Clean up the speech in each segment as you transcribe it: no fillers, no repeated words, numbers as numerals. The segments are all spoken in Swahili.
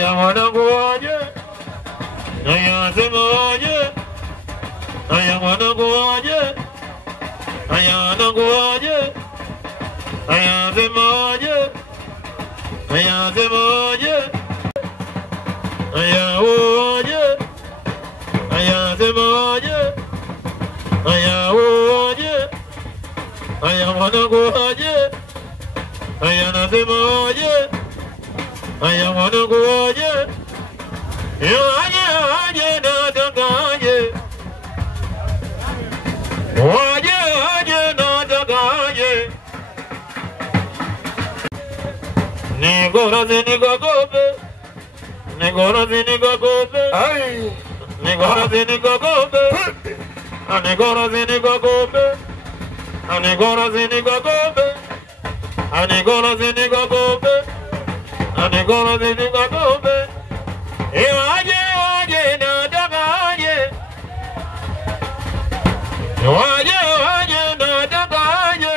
Aya mwanangu waje, aya sema waje, aya mwanangu waje, aya mwanangu waje, aya sema waje, aya sema waje, aya waje, aya sema waje, aya waje, aya mwanangu waje, aya nasema waje, aya mwanangu waje, waje waje nataka waje, waje waje nataka waje, nigorozi nigogobe, nigorozi nigogobe, nigorozi nigogobe, nigorozi nigogobe, nigorozi nigogobe, nigorozi nigogobe, nigorozi nigogobe, waje waje nataka waje, waje waje nataka waje,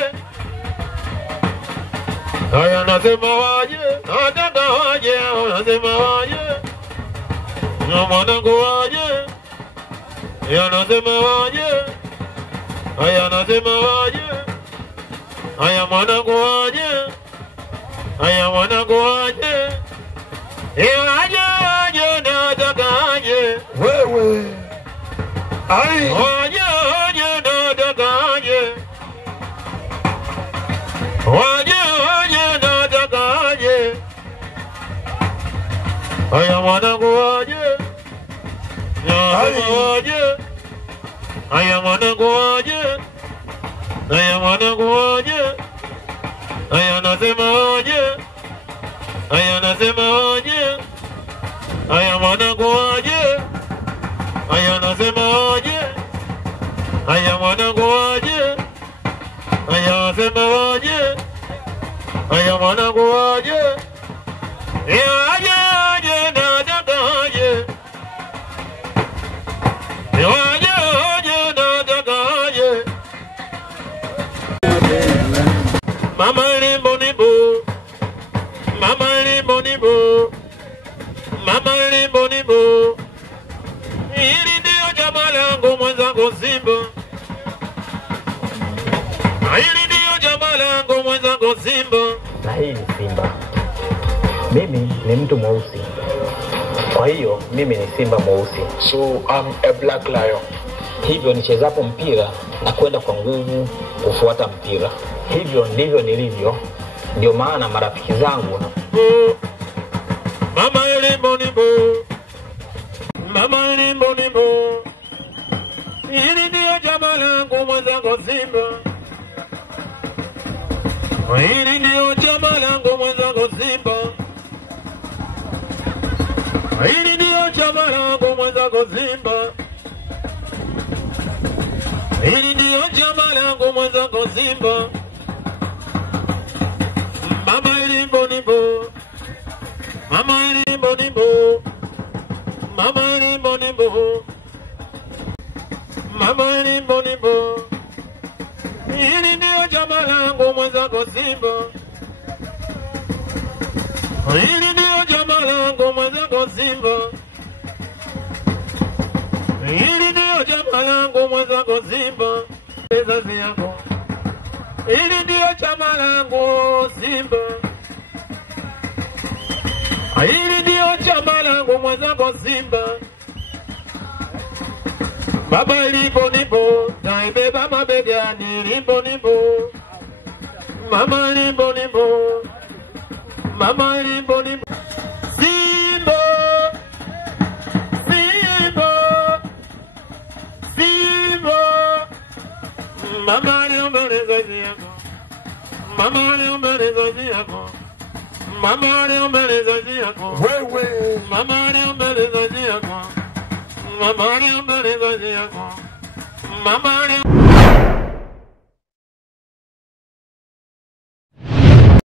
aya nasema waje, nataka waje, nasema waje, na mwanangu waje, aya nasema waje, aya nasema waje, aya mwanangu waje, aya mwanangu waje, waje waje nataka waje, wewe ai waje waje nataka waje, waje waje nataka waje, aya mwanangu waje, nasema waje, aya mwanangu waje, aya mwanangu waje, aya nasema waje, aya nasema waje, aya mwanangu waje, aya nasema waje, aya mwanangu waje, aya nasema waje, aya mwanangu waje, waje waje nataka waje, waje waje nataka waje, mama limbo nimbo, mama limbo nimbo, mama limbo nimbo, hili ndio jamaa langu mwenzangu Simba, hili ndio jamaa langu mwenzangu Simba, na hii ni Simba. Mimi ni mtu mweusi, kwa hiyo mimi ni Simba mweusi. So I'm a black lion. Hivyo nichezapo mpira na kwenda kwa nguvu kufuata mpira. Hivyo ndivyo nilivyo, ndio maana marafiki zangu mama limbo nimbo, mama limbo nimbo, hili ndio jamaa langu mwenzangu Simba, hili ndio jamaa langu mwenzangu Simba, hili ndio jamaa langu mwenzangu Simba, hili ndio jamaa langu mwenzangu Simba, mama limbo nimbo, mama limbo nimbo, mama limbo nimbo, mama limbo nimbo, hili ndio jamaa langu mwenzangu Simba, hili ndio jamaa langu mwenzangu Simba, hili ndio jamaa langu mwenzangu Simba, mzazi yako, hili ndio jamaa langu Simba, hili ndio jamaa langu mwenzangu Simba, baba limbo nimbo, taibeba mabegani limbo nimbo, mama limbo nimbo, mama limbo nimbo, Simba, Simba, Simba, mama liombeleza yako, mama liombeleza yako, mama liombeleza yako, Wewe mama liombeleza yako, mama liombeleza yako, mama